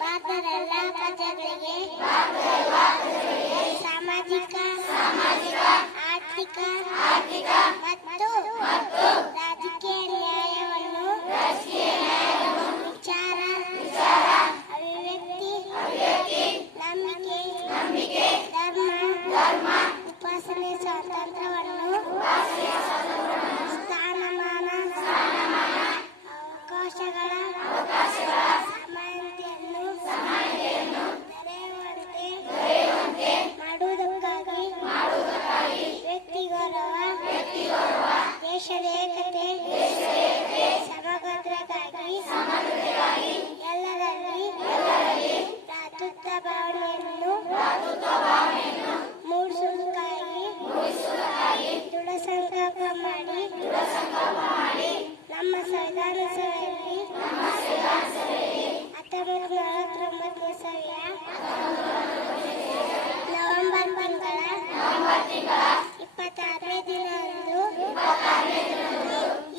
ಭಾರತದ ಎಲ್ಲ ಪ್ರಜೆಗಳಿಗೆ ಸಾಮಾಜಿಕ ಆರ್ಥಿಕ ಮತ್ತು ರಾಜಕೀಯ ನ್ಯಾಯವನ್ನು ವಿಚಾರ ಅಭಿವ್ಯಕ್ತಿ ನಂಬಿಕೆ ಧರ್ಮ ಉಪಾಸನೆ ಸ್ವಾತಂತ್ರ್ಯವನ್ನು ಸ್ಥಾನಮಾನ ಅವಕಾಶಗಳ ಸಮಾನತೆಯನ್ನು ದೊರೆಯುವಂತೆ ಮಾಡುವುದಕ್ಕಾಗಿ ವ್ಯಕ್ತಿ ಗೌರವ ದೇಶದ ಏಕತೆ ಸಮಗ್ರತೆಗಾಗಿ ಎಲ್ಲರಲ್ಲಿ ಭ್ರಾತೃತ್ವ ಭಾವನೆಯನ್ನು ಮೂಡಿಸುವುದಕ್ಕಾಗಿ ದೃಢ ಸಂಕಲ್ಪ ಮಾಡಿ ನಮ್ಮ ಸಂವಿಧಾನ ಸಭೆಯಲ್ಲಿ 1949 ಇಸವಿಯ ನವೆಂಬರ್ ತಿಂಗಳ 26ನೇ ದಿನದಂದು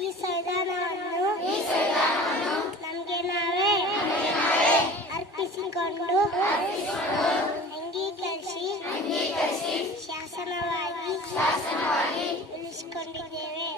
ಈ ಸಂವಿಧಾನವನ್ನು ನಮಗೆ ನಾವೇ ಅರ್ಪಿಸಿಕೊಂಡು ಅಂಗೀಕರಿಸಿ ಶಾಸನವಾಗಿ ಉಳಿಸಿಕೊಂಡಿದ್ದೇವೆ.